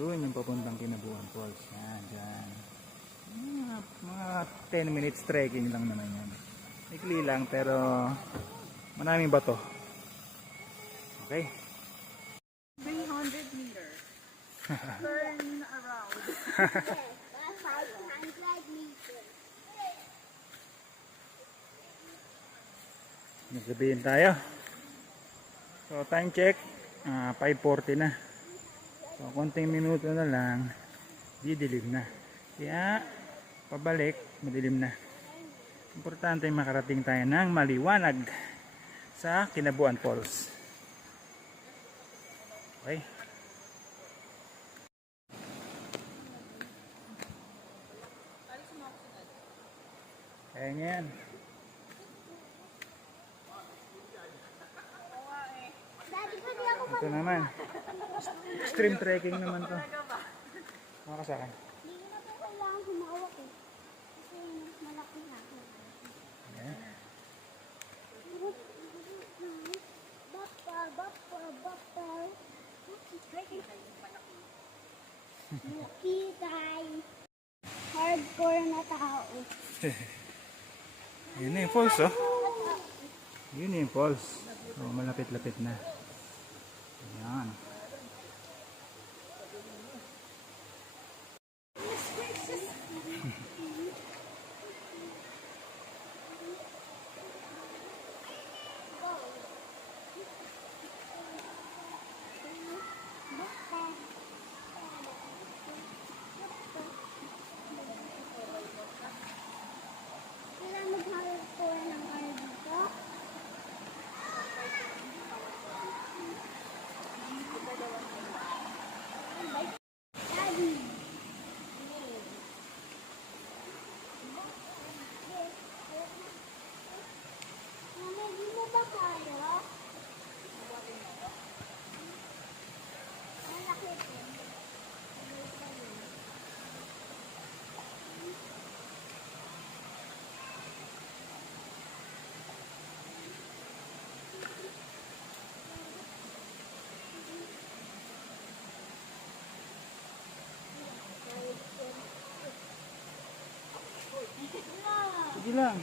Doon yung papuntang Kinabuan Falls. Yan, dyan. Mga 10 minutes trekking lang naman yan. Ikli lang pero maraming bato. Okay. 300 meters. Turn around. Yes, 500 meters. Nasabihin tayo. So time check, 5:40 na. So konting minuto na lang, didilim na. Kaya pabalik, madilim na. Importante makarating tayo ng maliwanag sa Kinabuan Falls. Okay. Kaya yan. Daddy, pwede ako Ito naman. Extreme trekking naman to. Makakasakan. Hindi ko na po kailangan humawak eh. Kasi malaki na ako. Ayan. Bapa. Malaki tayo. Hardcore na tao. Yun na yung falls, oh. Yun na yung falls. So, malapit-lapit na. Ayan. Kailan mag-hardcore ng ano dito? Daddy. Mama, di mo ba kaya? Malaki po. Sige lang.